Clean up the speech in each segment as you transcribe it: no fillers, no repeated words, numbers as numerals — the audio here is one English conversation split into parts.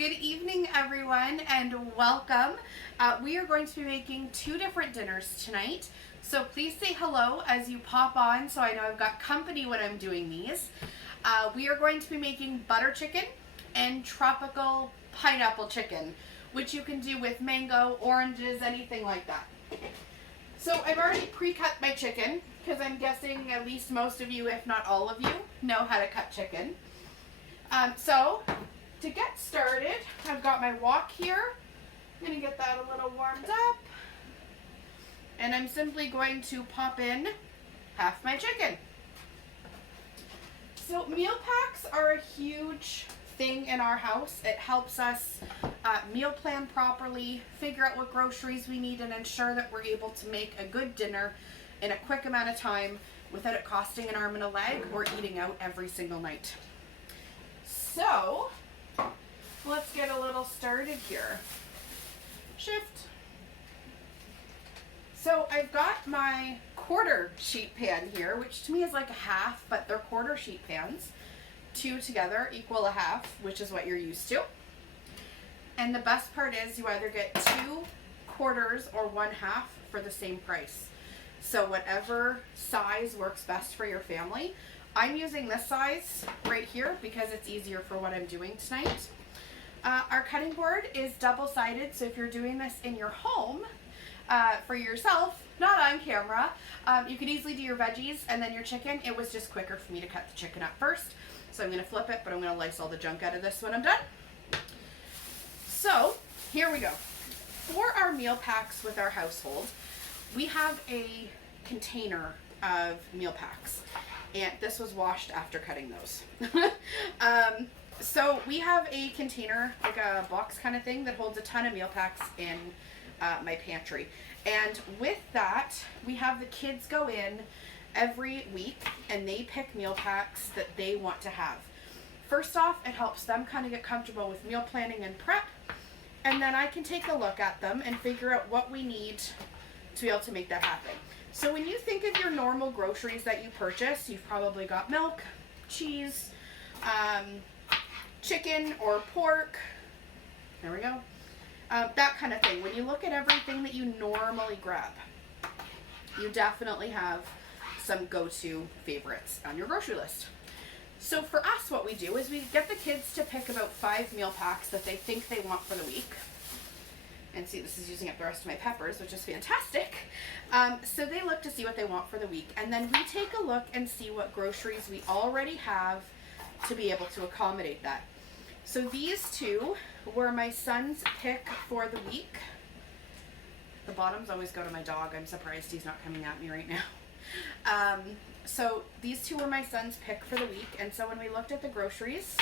Good evening, everyone, and welcome. We are going to be making two different dinners tonight, so please say hello as you pop on so I know I've got company when I'm doing these. We are going to be making butter chicken and tropical pineapple chicken, which you can do with mango, oranges, anything like that. So I've already pre-cut my chicken because I'm guessing at least most of you, if not all of you, know how to cut chicken. So to get started, I've got my wok here. I'm going to get that a little warmed up. And I'm simply going to pop in half my chicken. So meal packs are a huge thing in our house. It helps us meal plan properly, figure out what groceries we need, and ensure that we're able to make a good dinner in a quick amount of time without it costing an arm and a leg or eating out every single night. So let's get a little started here. Shift. So I've got my quarter sheet pan here, which to me is like a half, but they're quarter sheet pans. Two together equal a half, which is what you're used to. And the best part is you either get 2 quarters or 1/2 for the same price. So whatever size works best for your family. I'm using this size right here because it's easier for what I'm doing tonight. Our cutting board is double-sided, so if you're doing this in your home for yourself, not on camera, you could easily do your veggies and then your chicken. It was just quicker for me to cut the chicken up first. So I'm going to flip it, but I'm going to lice all the junk out of this when I'm done. So here we go. For our meal packs with our household, we have a container of meal packs. And this was washed after cutting those. So we have a container, like a box kind of thing, that holds a ton of meal packs in my pantry. And with that, we have the kids go in every week and they pick meal packs that they want to have. First off, it helps them kind of get comfortable with meal planning and prep. And then I can take a look at them and figure out what we need to be able to make that happen. So when you think of your normal groceries that you purchase, you've probably got milk, cheese, chicken or pork, there we go, that kind of thing. When you look at everything that you normally grab, you definitely have some go-to favorites on your grocery list. So for us, what we do is we get the kids to pick about 5 meal packs that they think they want for the week. And see, this is using up the rest of my peppers, which is fantastic. So they look to see what they want for the week. And then we take a look and see what groceries we already have to be able to accommodate that. So these two were my son's pick for the week. The bottoms always go to my dog. I'm surprised he's not coming at me right now. So these two were my son's pick for the week. And so when we looked at the groceries,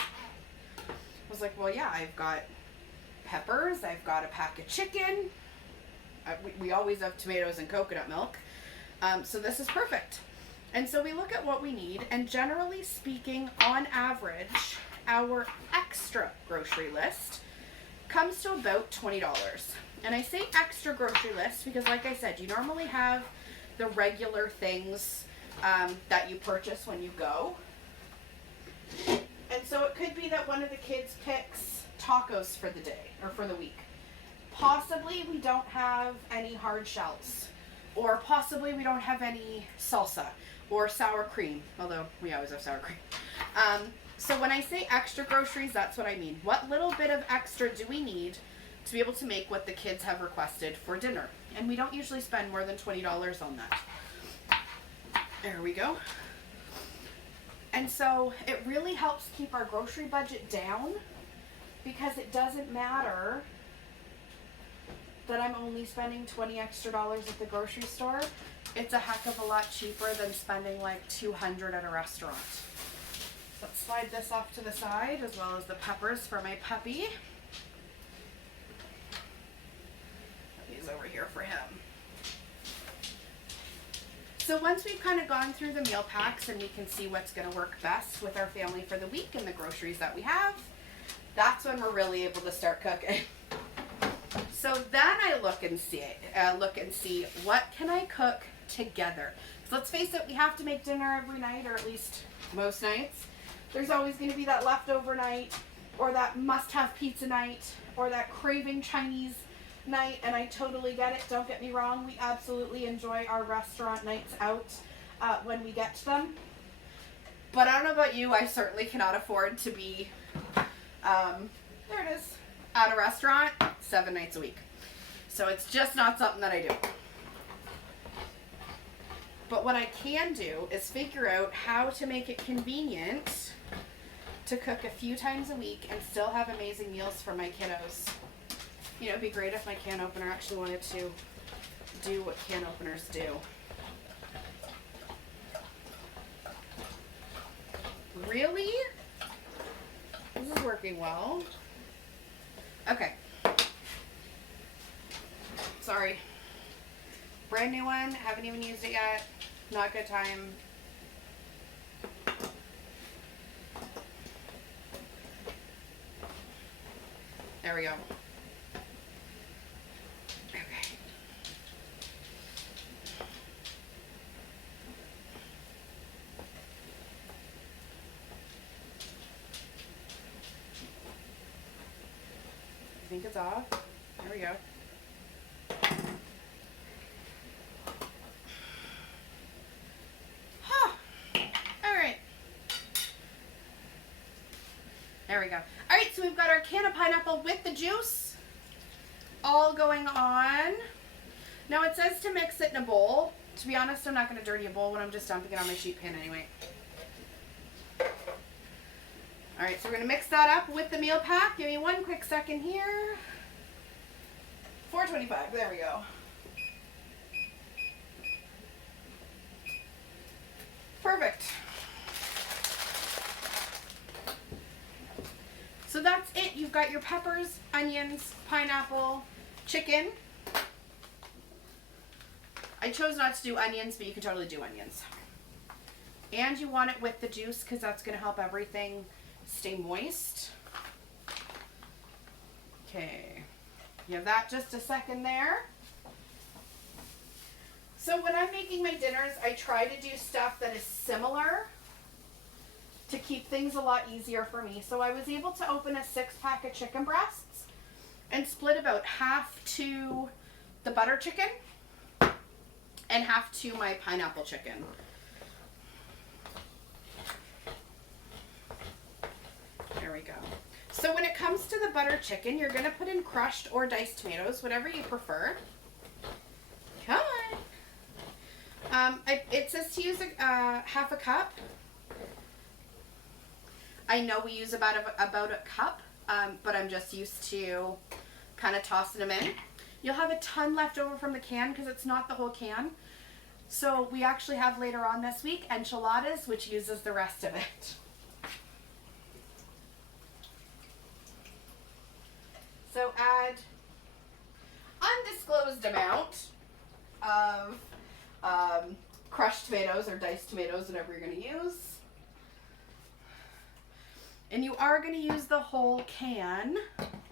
I was like, well, yeah, I've got peppers, I've got a pack of chicken, we always have tomatoes and coconut milk, so this is perfect. And so we look at what we need, and generally speaking, on average, our extra grocery list comes to about $20. And I say extra grocery list because, like I said, you normally have the regular things that you purchase when you go. And so it could be that one of the kids picks tacos for the day or for the week. Possibly we don't have any hard shells, or possibly we don't have any salsa or sour cream, although we always have sour cream. So when I say extra groceries, that's what I mean. What little bit of extra do we need to be able to make what the kids have requested for dinner? And we don't usually spend more than $20 on that. There we go. And so it really helps keep our grocery budget down, because it doesn't matter that I'm only spending $20 extra at the grocery store. It's a heck of a lot cheaper than spending like $200 at a restaurant. So let's slide this off to the side, as well as the peppers for my puppy. Put these over here for him. So once we've kind of gone through the meal packs and we can see what's going to work best with our family for the week and the groceries that we have, that's when we're really able to start cooking. So then I look and see what can I cook together. So let's face it, we have to make dinner every night, or at least most nights. There's always going to be that leftover night. or that must-have pizza night, or that craving Chinese night, and I totally get it. Don't get me wrong. We absolutely enjoy our restaurant nights out when we get to them. But I don't know about you, I certainly cannot afford to be, there it is, at a restaurant 7 nights a week. So it's just not something that I do. But what I can do is figure out how to make it convenient to cook a few times a week and still have amazing meals for my kiddos. You know, it'd be great if my can opener actually wanted to do what can openers do. Really? This is working well. Okay. Sorry. Brand new one. Haven't even used it yet. Not good time. There we go. Okay. I think it's off. There we go. Huh. All right. There we go. All right, so we've got our can of pineapple with the juice all going on. Now it says to mix it in a bowl. To be honest, I'm not going to dirty a bowl when I'm just dumping it on my sheet pan anyway. All right, so we're going to mix that up with the meal pack. Give me one quick second here. $4.25. There we go. Perfect. So that's it. You've got your peppers, onions, pineapple, chicken. I chose not to do onions, but you can totally do onions. And you want it with the juice because that's going to help everything stay moist. Okay. You have that just a second there. So when I'm making my dinners, I try to do stuff that is similar to keep things a lot easier for me. So I was able to open a 6-pack of chicken breasts and split about half to the butter chicken and half to my pineapple chicken. There we go. So when it comes to the butter chicken, you're gonna put in crushed or diced tomatoes, whatever you prefer. Come on. It says to use half a cup. I know we use about a cup, but I'm just used to kind of tossing them in. You'll have a ton left over from the can because it's not the whole can. So we actually have later on this week enchiladas, which uses the rest of it. So add undisclosed amount of crushed tomatoes or diced tomatoes, whatever you're going to use. And you are going to use the whole can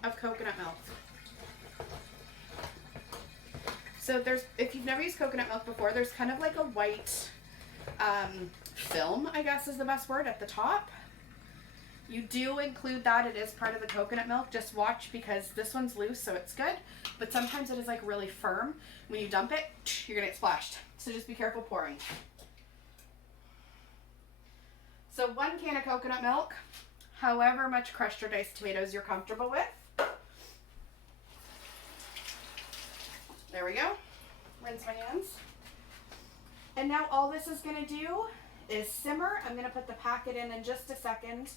of coconut milk. So if you've never used coconut milk before, there's kind of like a white film, I guess is the best word, at the top. You do include that. It is part of the coconut milk. Just watch because this one's loose, so it's good. But sometimes it is like really firm. When you dump it, you're going to get splashed. So just be careful pouring. So 1 can of coconut milk, however much crushed or diced tomatoes you're comfortable with. There we go. Rinse my hands. And now all this is going to do is simmer. I'm going to put the packet in just a second.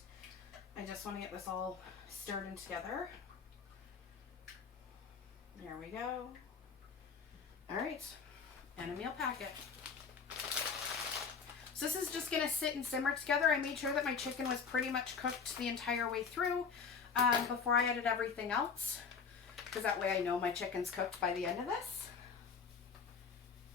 I just want to get this all stirred in together. There we go. All right. And a meal packet. So this is just going to sit and simmer together. I made sure that my chicken was pretty much cooked the entire way through before I added everything else. Because that way I know my chicken's cooked by the end of this.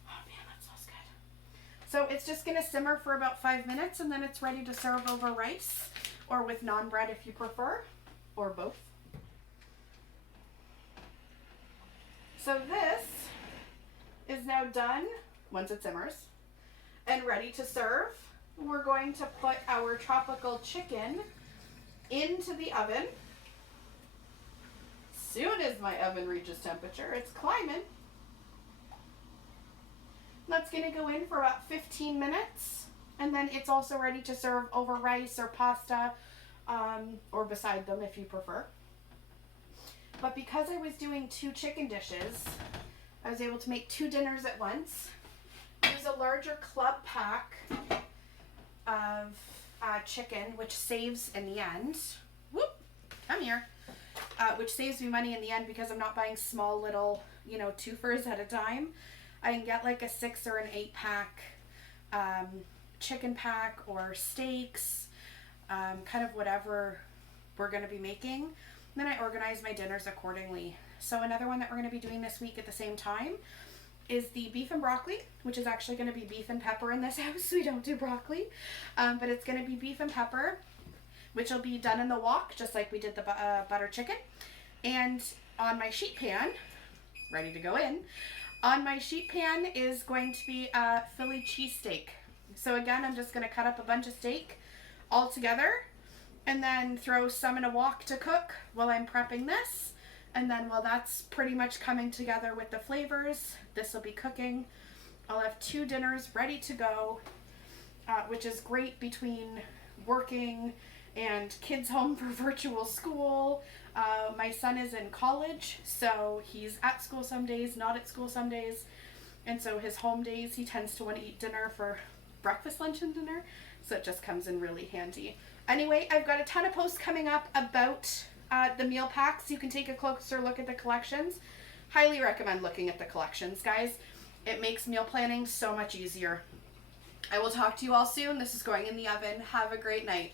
Oh man, that smells good. So it's just going to simmer for about 5 minutes and then it's ready to serve over rice or with naan bread if you prefer, or both. So this is now done once it simmers and ready to serve. We're going to put our tropical chicken into the oven. as my oven reaches temperature. It's climbing. That's going to go in for about 15 minutes. And then it's also ready to serve over rice or pasta, or beside them if you prefer. But because I was doing 2 chicken dishes, I was able to make 2 dinners at once. Use a larger club pack of chicken, which saves in the end. Whoop, come here. Which saves me money in the end because I'm not buying small little, twofers at a time. I can get like a 6 or an 8 pack chicken pack or steaks, kind of whatever we're going to be making. And then I organize my dinners accordingly. So another one that we're going to be doing this week at the same time is the beef and broccoli, which is actually going to be beef and pepper in this house. We don't do broccoli, but it's going to be beef and pepper, which will be done in the wok, just like we did the butter chicken. And on my sheet pan, ready to go in, on my sheet pan is going to be a Philly cheesesteak. So again, I'm just going to cut up a bunch of steak all together and then throw some in a wok to cook while I'm prepping this. And then while that's pretty much coming together with the flavors, this will be cooking. I'll have 2 dinners ready to go, which is great between working and kids home for virtual school. My son is in college, so he's at school some days, not at school some days. And so his home days, he tends to want to eat dinner for breakfast, lunch, and dinner. So it just comes in really handy. Anyway, I've got a ton of posts coming up about the meal packs. You can take a closer look at the collections. Highly recommend looking at the collections, guys. It makes meal planning so much easier. I will talk to you all soon. This is going in the oven. Have a great night.